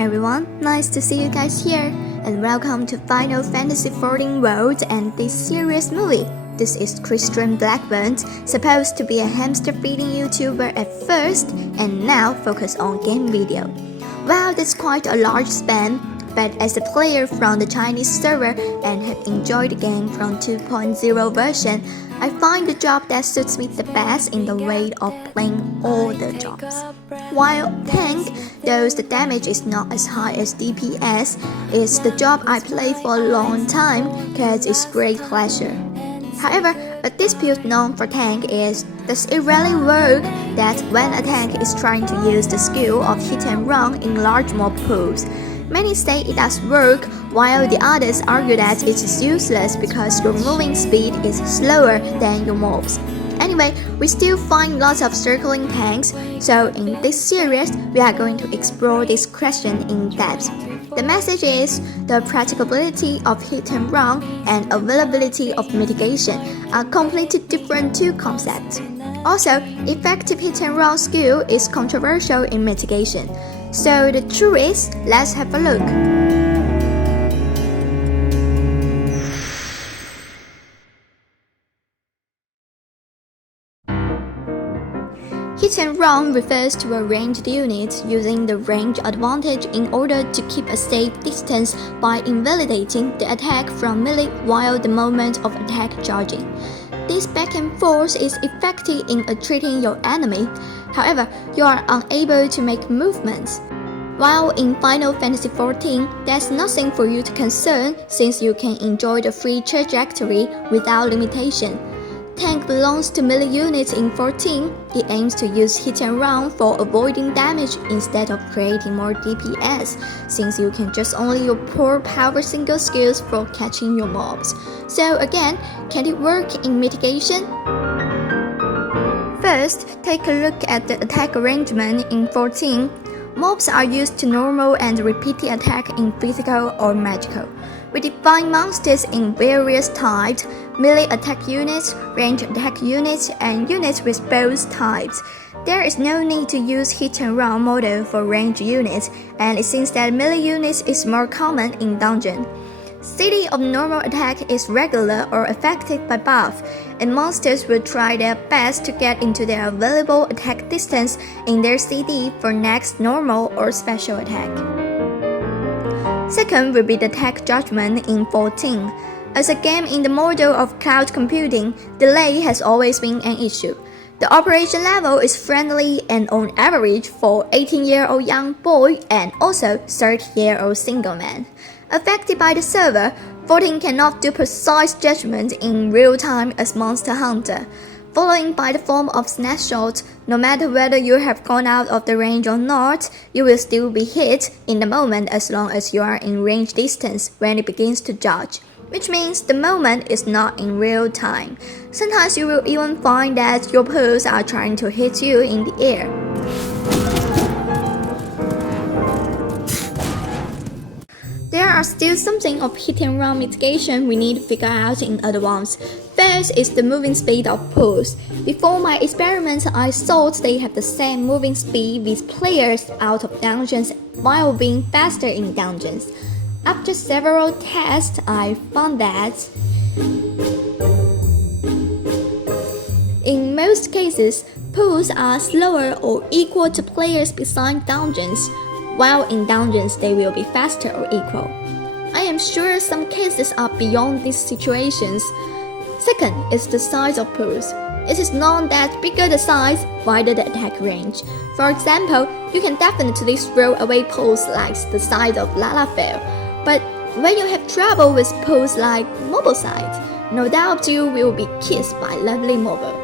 everyone, nice to see you guys here, and welcome to Final Fantasy XIV World and this serious movie. This is Christian Blackburn, supposed to be a hamster-feeding YouTuber at first, and now focus on game video. Well, that's quite a large span, but as a player from the Chinese server and have enjoyed the game from 2.0 version, I find the job that suits me the best in the way of playing all the jobs. While tank, though the damage is not as high as DPS, is the job I play for a long time cause it's great pleasure. However, a dispute known for tank is, does it really work that when a tank is trying to use the skill of hit and run in large mob pools? Many say it does work, while the others argue that it is useless because your moving speed is slower than your mobs. Anyway, we still find lots of circling tanks, so in this series, we are going to explore this question in depth. The message is, the practicability of hit and run and availability of mitigation are completely different two concepts. Also, effective hit and run skill is controversial in mitigation. So the truth is, let's have a look. Hit and run refers to a ranged unit using the range advantage in order to keep a safe distance by invalidating the attack from melee while the moment of attack charging. This back and forth is effective in treating your enemy. However, you are unable to make movements. While in Final Fantasy XIV, there's nothing for you to concern since you can enjoy the free trajectory without limitation. Tank belongs to melee units in 14. It aims to use hit and run for avoiding damage instead of creating more DPS, since you can just only your poor power single skills for catching your mobs. So again, can it work in mitigation? First, take a look at the attack arrangement in 14. Mobs are used to normal and repeated attack in physical or magical. We define monsters in various types: melee attack units, ranged attack units, and units with both types. There is no need to use hit and run model for ranged units, and it seems that melee units is more common in dungeon. CD of normal attack is regular or affected by buff, and monsters will try their best to get into their available attack distance in their CD for next normal or special attack. Second will be the attack judgment in 14. As a game in the model of cloud computing, delay has always been an issue. The operation level is friendly and on average for 18-year-old young boy and also 30-year-old single man. Affected by the server, 14 cannot do precise judgment in real time as Monster Hunter. Following by the form of snapshot, no matter whether you have gone out of the range or not, you will still be hit in the moment as long as you are in range distance when it begins to judge, which means the moment is not in real time. Sometimes you will even find that your pools are trying to hit you in the air. There are still something of hit and run mitigation we need to figure out in advance. First is the moving speed of pools. Before my experiments, I thought they have the same moving speed with players out of dungeons while being faster in dungeons. After several tests, I found that in most cases, pools are slower or equal to players beside dungeons, while in dungeons they will be faster or equal. I am sure some cases are beyond these situations. Second is the size of pools. It is known that bigger the size, wider the attack range. For example, you can definitely throw away pools like the size of Lalafell, but when you have trouble with pools like mobile size, no doubt you will be kissed by lovely mobile.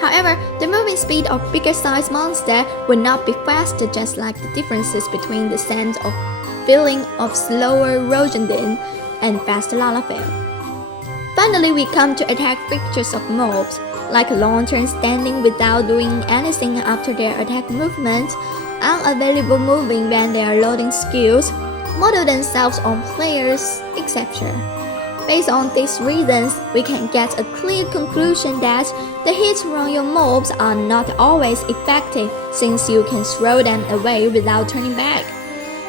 However, the moving speed of bigger size monster will not be faster, just like the differences between the sense of feeling of slower Rojandin and faster Lalafell. Finally, we come to attack features of mobs, like a long turn standing without doing anything after their attack movement, unavailable moving when they are loading skills, model themselves on players, etc. Based on these reasons, we can get a clear conclusion that the hits on your mobs are not always effective since you can throw them away without turning back.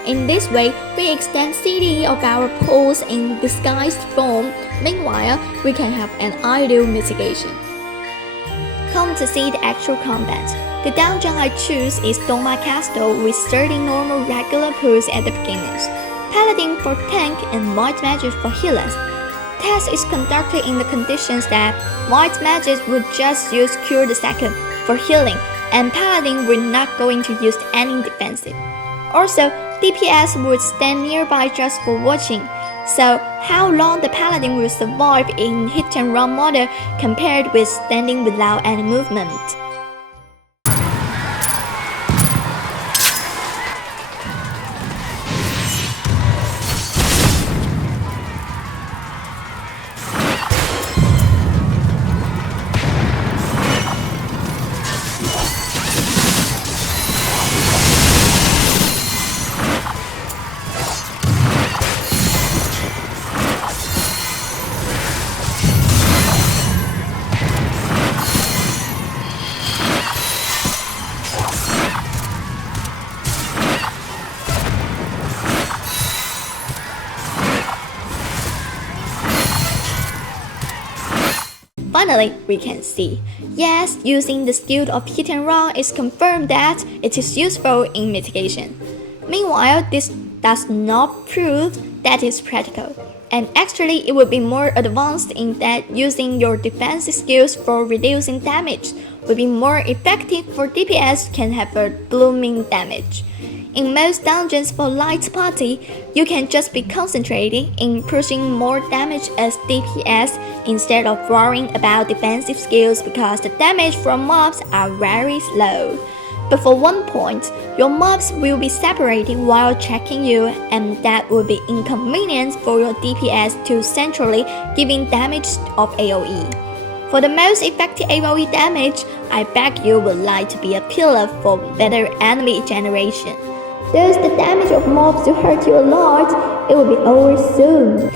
In this way, we extend CD of our pulse in disguised form. Meanwhile, we can have an ideal mitigation. Come to see the actual combat. The dungeon I choose is Doma Castle with 30 normal regular pulls at the beginnings, Paladin for tank and White Mages for healers. Test is conducted in the conditions that White Mages would just use Cure the Second for healing, and Paladin will not going to use any defensive. Also, DPS would stand nearby just for watching. So, how long the Paladin will survive in hit-and-run model compared with standing without any movement? Finally, we can see, yes, using the skill of hit and run is confirmed that it is useful in mitigation. Meanwhile, this does not prove that it's practical, and actually it would be more advanced in that using your defensive skills for reducing damage would be more effective for DPS can have a blooming damage. In most dungeons for light party, you can just be concentrating in pushing more damage as DPS instead of worrying about defensive skills because the damage from mobs are very slow. But for one point, your mobs will be separating while checking you, and that will be inconvenient for your DPS to centrally giving damage of AoE. For the most effective AoE damage, I beg you would like to be a pillar for better enemy generation. Does the damage of mobs to hurt you a lot, it will be over soon.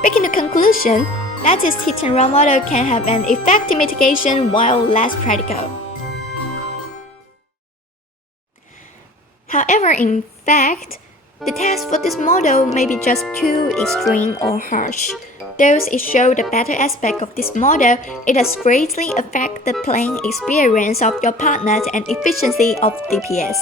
Making the conclusion, that is hit and run model can have an effective mitigation while less practical. However, in fact, the test for this model may be just too extreme or harsh. Though it shows the better aspect of this model, it does greatly affect the playing experience of your partners and efficiency of DPS.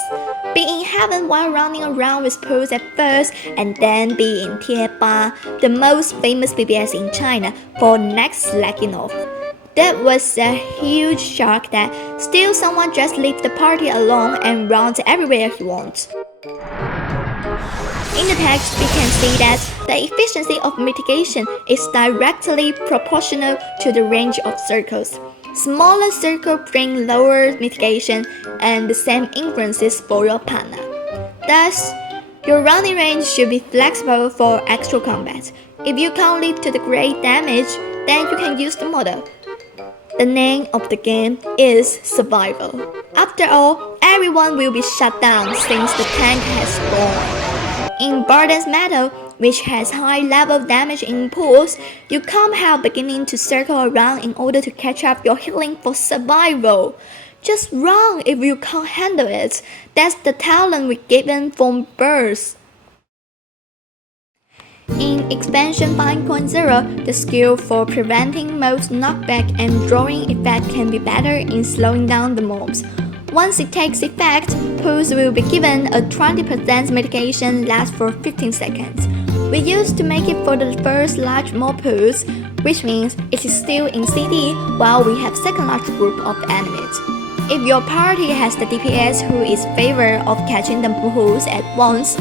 Be in heaven while running around with pulls at first, and then be in Tier 8, the most famous BBS in China, for next slacking off. That was a huge shock that still someone just leaves the party alone and runs everywhere he wants. In the text, we can see that the efficiency of mitigation is directly proportional to the range of circles. Smaller circles bring lower mitigation and the same influences for your partner. Thus, your running range should be flexible for actual combat. If you can't live to the great damage, then you can use the model. The name of the game is survival. After all, everyone will be shut down since the tank has spawned. In Burden's Metal, which has high level damage in pools, you can't help beginning to circle around in order to catch up your healing for survival. Just run if you can't handle it. That's the talent we're given from birth. In Expansion 5.0, the skill for preventing mobs knockback and drawing effect can be better in slowing down the mobs. Once it takes effect, pulls will be given a 20% mitigation lasts for 15 seconds. We used to make it for the first large mob pulls, which means it is still in CD while we have second large group of enemies. If your party has the DPS who is favor of catching the pulls at once,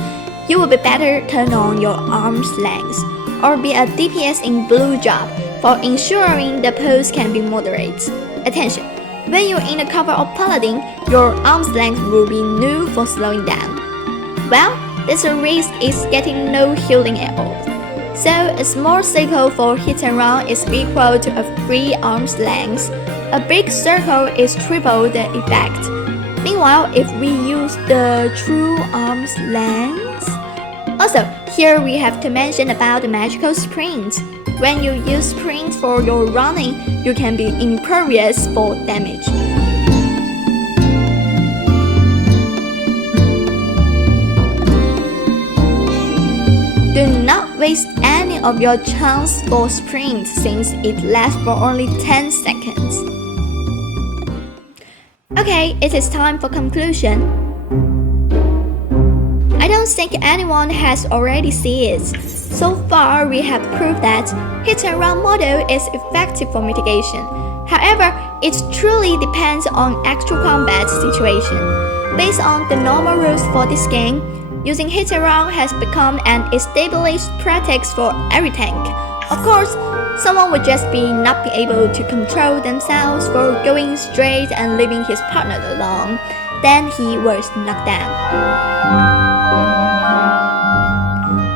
you will be better turn on your arm's length, or be a DPS in blue job for ensuring the pulls can be moderate. Attention! When you're in the cover of Paladin, your arm's length will be new for slowing down. Well, this risk is getting no healing at all. So a small circle for hit and run is equal to a free arm's length. A big circle is triple the effect. Meanwhile, if we use the true arm's length... Also, here we have to mention about the magical sprint. When you use sprint for your running, you can be impervious for damage. Do not waste any of your chance for sprint since it lasts for only 10 seconds. Okay, it is time for conclusion. I don't think anyone has already seen it. So far, we have proved that hit-and-run model is effective for mitigation. However, it truly depends on actual combat situation. Based on the normal rules for this game, using hit-and-run has become an established practice for every tank. Of course, someone would just not be able to control themselves for going straight and leaving his partner alone. Then he was knocked down.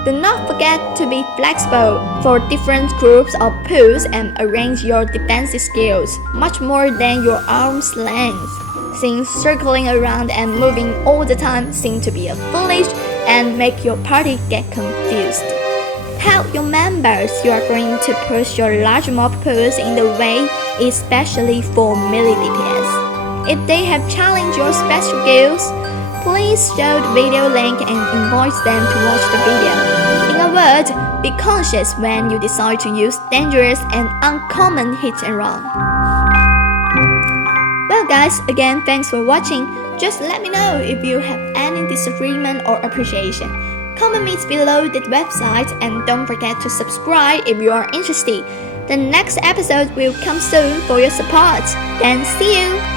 Do not forget to be flexible for different groups or pools and arrange your defensive skills much more than your arm's length, since circling around and moving all the time seem to be foolish and make your party get confused. Tell your members you are going to push your large mob pools in the way, especially for melee DPS. If they have challenged your special skills, please show the video link and invite them to watch the video. In a word, be conscious when you decide to use dangerous and uncommon hit-and-run. Well guys, again thanks for watching. Just let me know if you have any disagreement or appreciation. Comment me below the website and don't forget to subscribe if you are interested. The next episode will come soon for your support. Then see you!